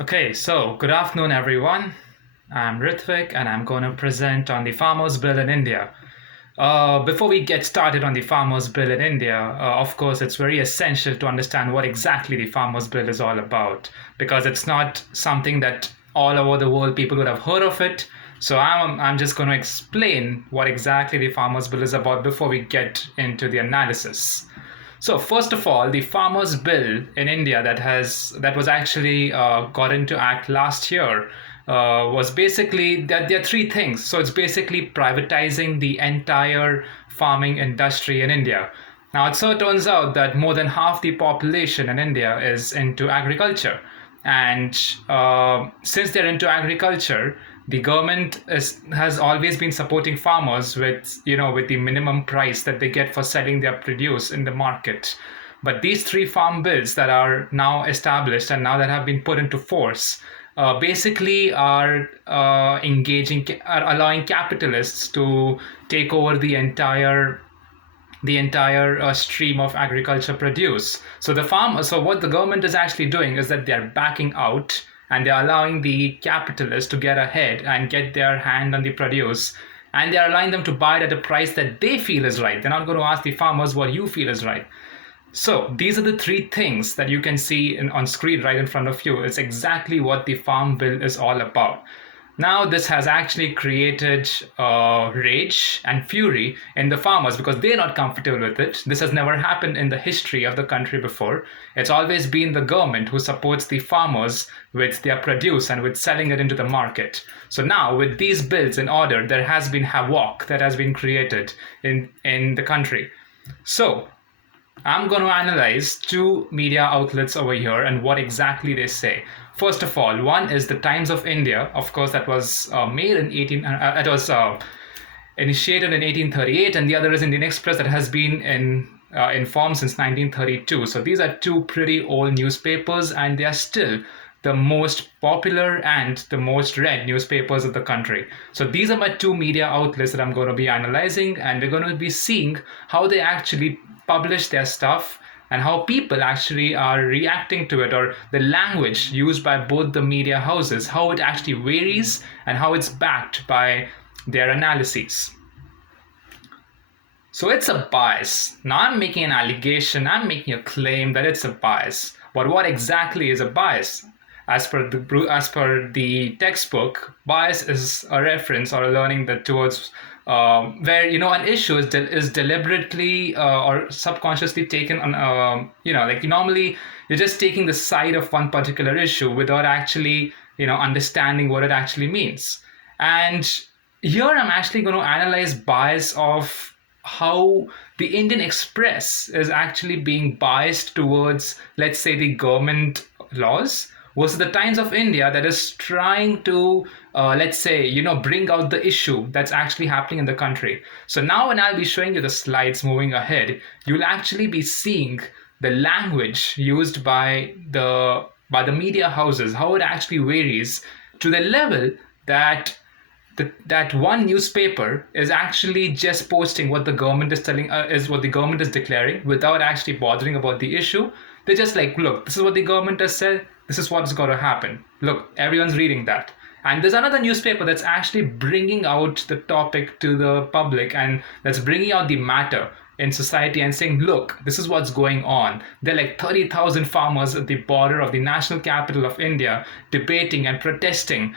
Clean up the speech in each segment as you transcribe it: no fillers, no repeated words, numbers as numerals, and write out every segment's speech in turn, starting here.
Okay, so good afternoon, everyone. I'm Ritvik, and I'm going to present on the Farmers' Bill in India. Before we get started on the Farmers' Bill in India, of course, it's very essential to understand what exactly the Farmers' Bill is all about, because it's not something that all over the world people would have heard of it. So I'm just going to explain what exactly the Farmers' Bill is about before we get into the analysis. So first of all, the Farmers' Bill in India that was actually got into act last year was basically that there are three things. So it's basically privatizing the entire farming industry in India. Now it so turns out that more than half the population in India is into agriculture, and since they're into agriculture, the government has always been supporting farmers with with the minimum price that they get for selling their produce in the market. But these three farm bills that are now established and now that have been put into force basically are are allowing capitalists to take over the entire stream of agriculture produce. So what the government is actually doing is that they're backing out and they're allowing the capitalists to get ahead and get their hand on the produce, and they're allowing them to buy it at a price that they feel is right. They're not going to ask the farmers what you feel is right. So these are the three things that you can see on screen right in front of you. It's exactly what the Farm Bill is all about. Now, this has actually created rage and fury in the farmers because they're not comfortable with it. This has never happened in the history of the country before. It's always been the government who supports the farmers with their produce and with selling it into the market. So now, with these bills in order, there has been havoc that has been created in the country. So, I'm going to analyze two media outlets over here and what exactly they say. First of all, one is the Times of India. Of course, that was made in 18. It was initiated in 1838, and the other is Indian Express that has been in form since 1932. So these are two pretty old newspapers, and they are still the most popular and the most read newspapers of the country. So these are my two media outlets that I'm going to be analyzing, and we're going to be seeing how they actually publish their stuff and how people actually are reacting to it, or the language used by both the media houses, how it actually varies and how it's backed by their analyses. So it's a bias. Now I'm making an allegation, I'm making a claim that it's a bias. But what exactly is a bias? As per the textbook, bias is a reference or a learning that towards where an issue is deliberately or subconsciously taken on like normally you're just taking the side of one particular issue without actually understanding what it actually means. And here I'm actually going to analyze bias of how the Indian Express is actually being biased towards, let's say, the government laws versus the Times of India that is trying to, let's say, bring out the issue that's actually happening in the country. So now when I'll be showing you the slides moving ahead, you'll actually be seeing the language used by the media houses, how it actually varies to the level that that one newspaper is actually just posting what the government is telling is what the government is declaring without actually bothering about the issue. They're just like, look, this is what the government has said, this is what's got to happen. Look, everyone's reading that. And there's another newspaper that's actually bringing out the topic to the public and that's bringing out the matter in society and saying, look, this is what's going on. There are like 30,000 farmers at the border of the national capital of India debating and protesting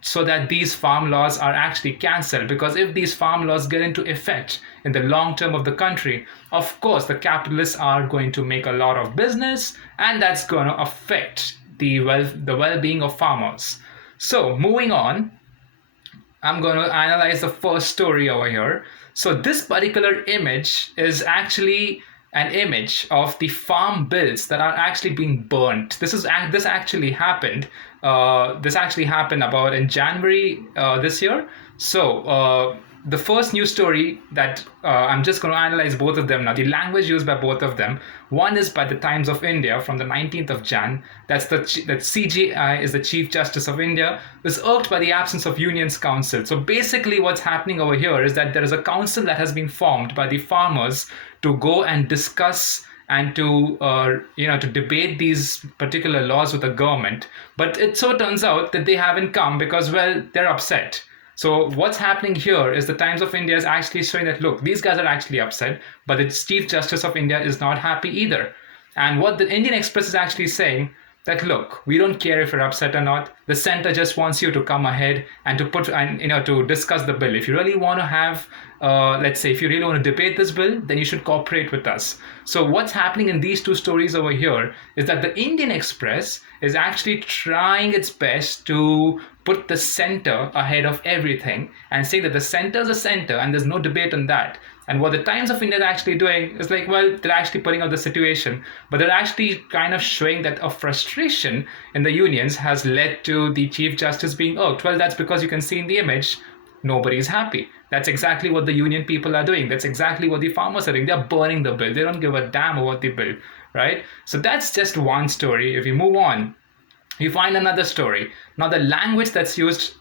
so that these farm laws are actually cancelled. Because if these farm laws get into effect in the long term of the country, of course, the capitalists are going to make a lot of business, and that's going to affect the well-being of farmers. So moving on, I'm going to analyze the first story over here. So this particular image is actually an image of the farm bills that are actually being burnt. This actually happened. This actually happened about in January this year. So the first news story that I'm just going to analyze both of them now. The language used by both of them. One is by the Times of India from the 19th of Jan. That CJI is the Chief Justice of India, is irked by the absence of Unions Council. So basically, what's happening over here is that there is a council that has been formed by the farmers to go and discuss and to debate these particular laws with the government. But it so turns out that they haven't come because, well, they're upset. So what's happening here is the Times of India is actually showing that, look, these guys are actually upset, but the Chief Justice of India is not happy either. And what the Indian Express is actually saying, that look, we don't care if you're upset or not. The center just wants you to come ahead and to discuss the bill. If you really want to have, let's say, if you really want to debate this bill, then you should cooperate with us. So what's happening in these two stories over here is that the Indian Express is actually trying its best to put the center ahead of everything and say that the center is the center and there's no debate on that. And what the Times of India is actually doing is like, well, they're actually putting out the situation, but they're actually kind of showing that a frustration in the unions has led to the Chief Justice being irked. Well, that's because you can see in the image, nobody's happy. That's exactly what the union people are doing. That's exactly what the farmers are doing. They're burning the bill. They don't give a damn about the bill, right? So that's just one story. If you move on, you find another story. Now, the language that's used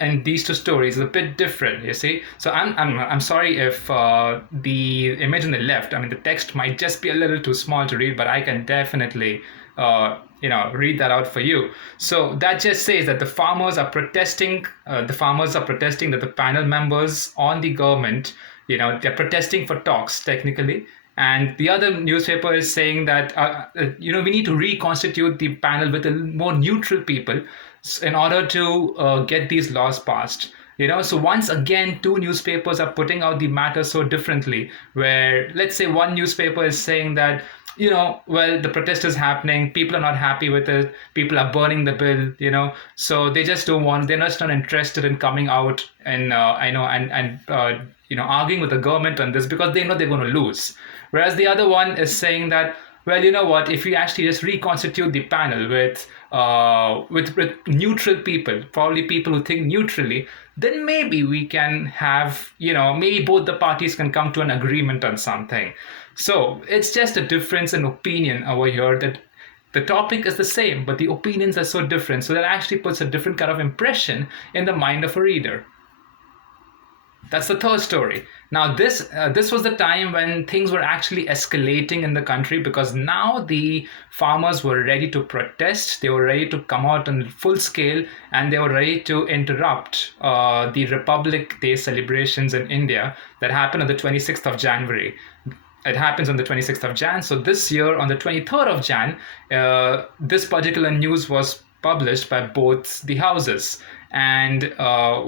in these two stories is a bit different, you see. So I'm sorry if the image on the left, I mean, the text might just be a little too small to read, but I can definitely read that out for you. So that just says that the farmers are protesting. The farmers are protesting that the panel members on the government, they're protesting for talks technically. And the other newspaper is saying that we need to reconstitute the panel with a more neutral people in order to get these laws passed. So once again, two newspapers are putting out the matter so differently, where let's say one newspaper is saying that, well, the protest is happening, people are not happy with it, people are burning the bill, so they just don't want, they're just not interested in coming out and arguing with the government on this because they know they're going to lose. Whereas the other one is saying that, well, you know what, if we actually just reconstitute the panel with neutral people, probably people who think neutrally, then maybe we can have, maybe both the parties can come to an agreement on something. So it's just a difference in opinion over here, that the topic is the same, but the opinions are so different. So that actually puts a different kind of impression in the mind of a reader. That's the third story. Now, this was the time when things were actually escalating in the country, because now the farmers were ready to protest. They were ready to come out on full scale, and they were ready to interrupt the Republic Day celebrations in India that happened on the 26th of January. It happens on the 26th of Jan. So this year, on the 23rd of Jan, this particular news was published by both the houses. And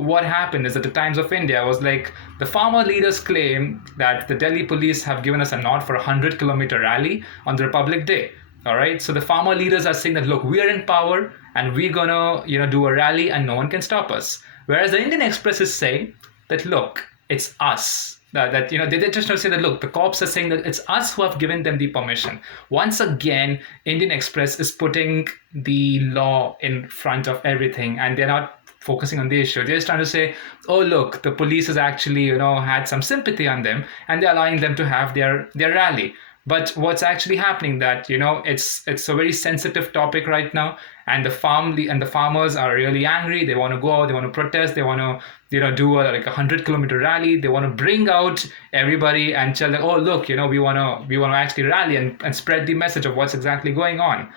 what happened is that the Times of India was like, the farmer leaders claim that the Delhi police have given us a nod for a 100-kilometer rally on the Republic Day. All right. So the farmer leaders are saying that, look, we are in power and we're going to, do a rally and no one can stop us. Whereas the Indian Express is saying that, look, it's us. They just don't say that, look, the cops are saying that it's us who have given them the permission. Once again, Indian Express is putting the law in front of everything, and they're not focusing on the issue. They're just trying to say, oh, look, the police has actually, had some sympathy on them, and they're allowing them to have their rally. But what's actually happening that, it's a very sensitive topic right now, and the farmers are really angry. They want to go out, they want to protest, they want to, do a 100-kilometer rally. They want to bring out everybody and tell them, oh, look, we want to actually rally and spread the message of what's exactly going on.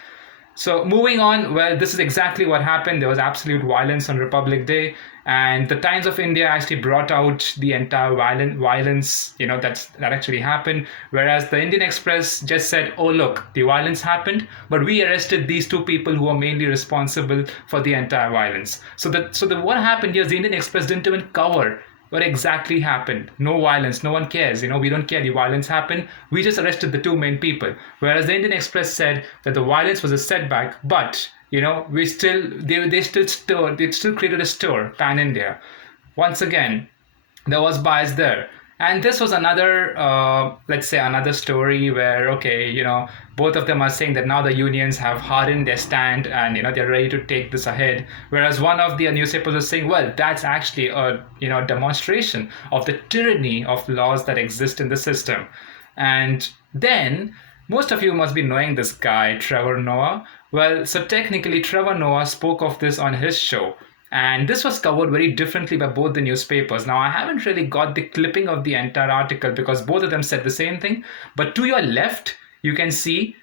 So moving on, well, this is exactly what happened. There was absolute violence on Republic Day, and the Times of India actually brought out the entire violence, that actually happened. Whereas the Indian Express just said, oh, look, the violence happened, but we arrested these two people who are mainly responsible for the entire violence. So what happened here is the Indian Express didn't even cover what exactly happened. No violence, no one cares, we don't care, the violence happened, we just arrested the two main people. Whereas the Indian Express said that the violence was a setback, but they still created a stir pan India. Once again, there was bias there. And this was another, let's say, another story where, okay, both of them are saying that now the unions have hardened their stand and, they're ready to take this ahead. Whereas one of the newspapers was saying, well, that's actually a, demonstration of the tyranny of laws that exist in the system. And then most of you must be knowing this guy, Trevor Noah. Well, so technically, Trevor Noah spoke of this on his show. And this was covered very differently by both the newspapers. Now, I haven't really got the clipping of the entire article because both of them said the same thing. But to your left, you can see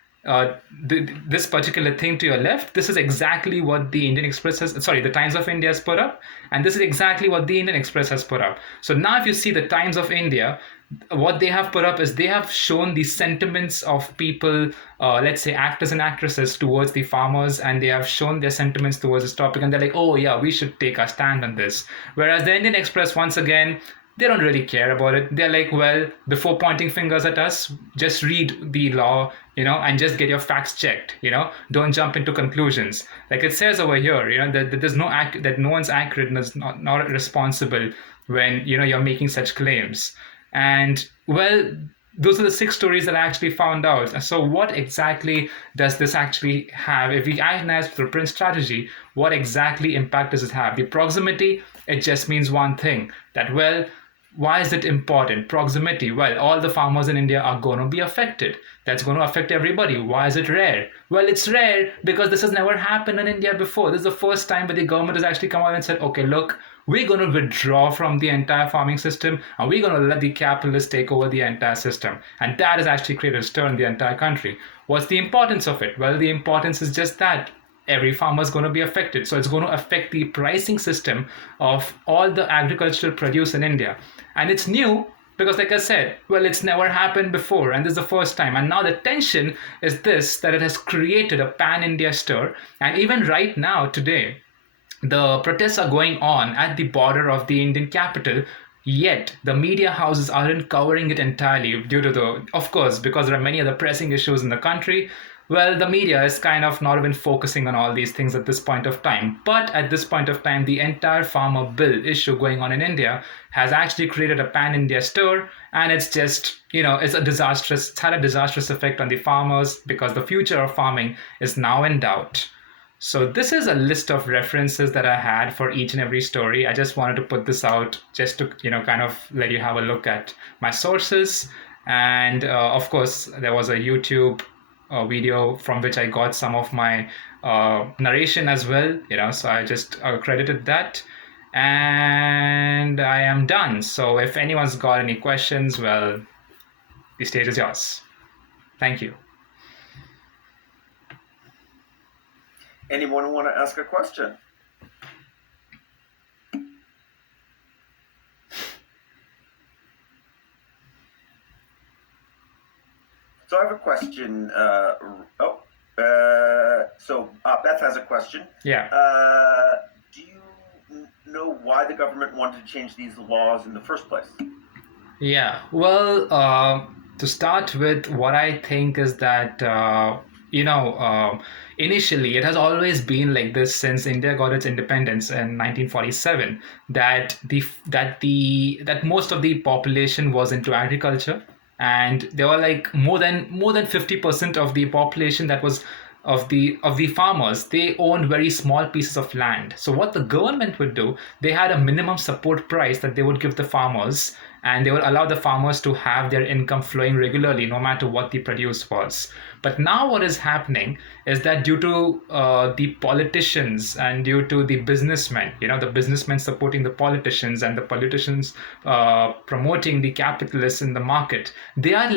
this particular thing to your left. This is exactly what the Indian Express has, sorry, the Times of India has put up. And this is exactly what the Indian Express has put up. So now if you see the Times of India, what they have put up is they have shown the sentiments of people, let's say actors and actresses, towards the farmers, and they have shown their sentiments towards this topic, and they're like, oh yeah, we should take our stand on this. Whereas the Indian Express, once again, they don't really care about it. They're like, well, before pointing fingers at us, just read the law, and just get your facts checked. Don't jump into conclusions. Like it says over here, that there's that no one's accurate and is not responsible when you're making such claims. And well, those are the 6 stories that I actually found out. So what exactly does this actually have? If we analyze the print strategy, what exactly impact does it have? The proximity, it just means one thing, that, well, why is it important? Proximity. Well, all the farmers in India are going to be affected. That's going to affect everybody. Why is it rare? Well, it's rare because this has never happened in India before. This is the first time where the government has actually come out and said, okay, look, we're going to withdraw from the entire farming system and we're going to let the capitalists take over the entire system. And that has actually created a stir in the entire country. What's the importance of it? Well, the importance is just that every farmer is going to be affected. So it's going to affect the pricing system of all the agricultural produce in India. And it's new because, like I said, well, it's never happened before and this is the first time. And now the tension is this, that it has created a pan-India stir. And even right now, today, the protests are going on at the border of the Indian capital, yet the media houses aren't covering it entirely due to of course, because there are many other pressing issues in the country. Well, the media is kind of not even focusing on all these things at this point of time. But at this point of time, the entire farmer bill issue going on in India has actually created a pan-India stir. And it's just, it's had a disastrous effect on the farmers because the future of farming is now in doubt. So this is a list of references that I had for each and every story. I just wanted to put this out just to, kind of let you have a look at my sources. And of course, there was a YouTube video from which I got some of my narration as well, so I just credited that. And I am done. So if anyone's got any questions, well, the stage is yours. Thank you. Anyone want to ask a question? So I have a question. So Beth has a question. Yeah. Do you know why the government wanted to change these laws in the first place? Yeah. Well, to start with, what I think is that initially it has always been like this since India got its independence in 1947, that most of the population was into agriculture, and there were like more than 50% of the population that was of the farmers. They owned very small pieces of land. So what the government would do, they had a minimum support price that they would give the farmers, and they would allow the farmers to have their income flowing regularly no matter what the produce was. But now what is happening is that due to the politicians and due to the businessmen, the businessmen supporting the politicians and the politicians promoting the capitalists in the market, they are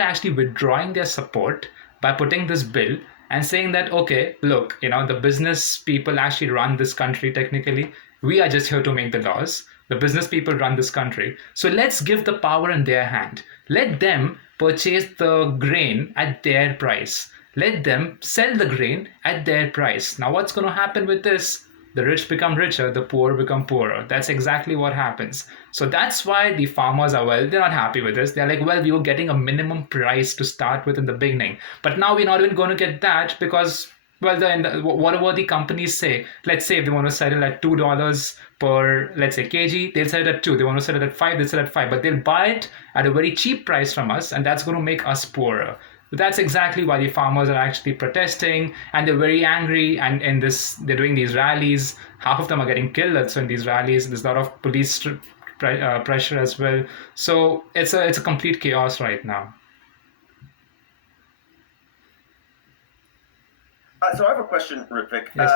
actually withdrawing their support by putting this bill and saying that, okay, look, the business people actually run this country technically. We are just here to make the laws. The business people run this country. So let's give the power in their hand. Let them purchase the grain at their price. Let them sell the grain at their price. Now what's going to happen with this? The rich become richer, the poor become poorer. That's exactly what happens. So that's why the farmers they're not happy with this. They're like, well, we were getting a minimum price to start with in the beginning. But now we're not even going to get that because Well, then whatever the companies say, let's say if they want to sell it at $2 per, let's say, kg, they'll sell it at 2. They want to sell it at 5, they'll sell it at 5. But they'll buy it at a very cheap price from us, and that's going to make us poorer. That's exactly why the farmers are actually protesting, and they're very angry. And in this, they're doing these rallies. Half of them are getting killed also in these rallies. There's a lot of police pressure as well. So it's a complete chaos right now. So I have a question, Ritvik. Yes.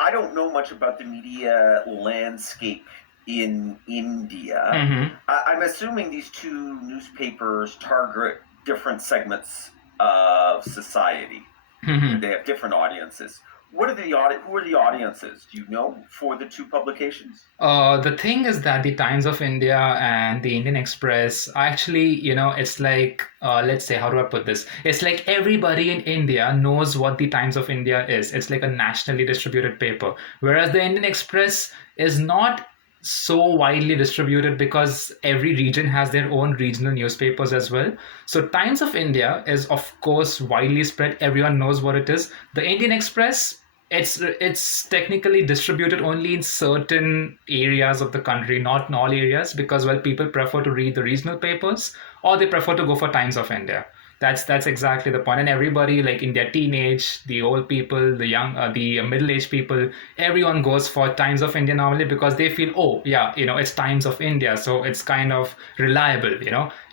I don't know much about the media landscape in India. Mm-hmm. I'm assuming these two newspapers target different segments of society. Mm-hmm. They have different audiences. Who are the audiences? Do you know for the two publications? The thing is that the Times of India and the Indian Express actually, it's like, let's say, how do I put this? It's like everybody in India knows what the Times of India is. It's like a nationally distributed paper. Whereas the Indian Express is not so widely distributed because every region has their own regional newspapers as well. So Times of India is of course widely spread. Everyone knows what it is. The Indian Express, it's technically distributed only in certain areas of the country, not in all areas, because well, people prefer to read the regional papers or they prefer to go for Times of India. That's exactly the point. And everybody, like in their teenage, the old people, the young, the middle-aged people, everyone goes for Times of India normally because they feel, oh yeah, it's Times of India, so it's kind of reliable.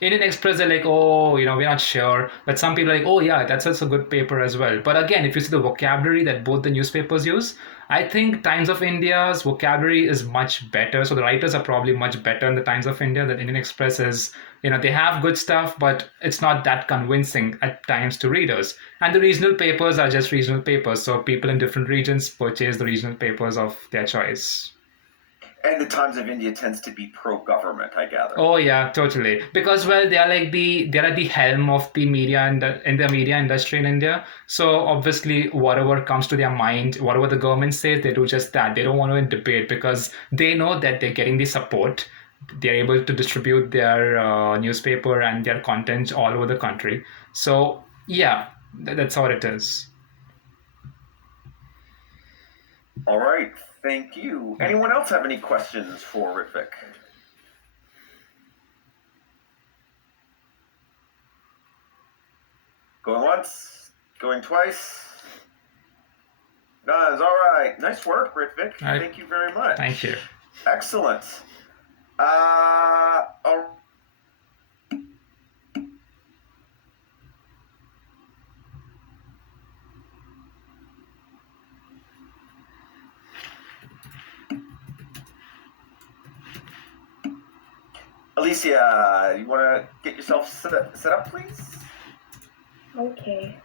Indian Express, they're like, oh, we're not sure. But some people are like, oh yeah, that's also a good paper as well. But again, if you see the vocabulary that both the newspapers use, I think Times of India's vocabulary is much better. So the writers are probably much better in the Times of India than Indian Express is. They have good stuff, but it's not that convincing at times to readers. And the regional papers are just regional papers. So people in different regions purchase the regional papers of their choice. And the Times of India tends to be pro-government, I gather. Oh yeah, totally. Because well, they're at the helm of the media and in the media industry in India. So obviously, whatever comes to their mind, whatever the government says, they do just that. They don't want to debate because they know that they're getting the support. They're able to distribute their newspaper and their content all over the country. So yeah, that's how it is. All right, thank you. Anyone else have any questions for Ritvik? Going once, going twice. None. All right. Nice work, Ritvik. Right. Thank you very much. Thank you. Excellent. Alicia, you want to get yourself set up, please? Okay.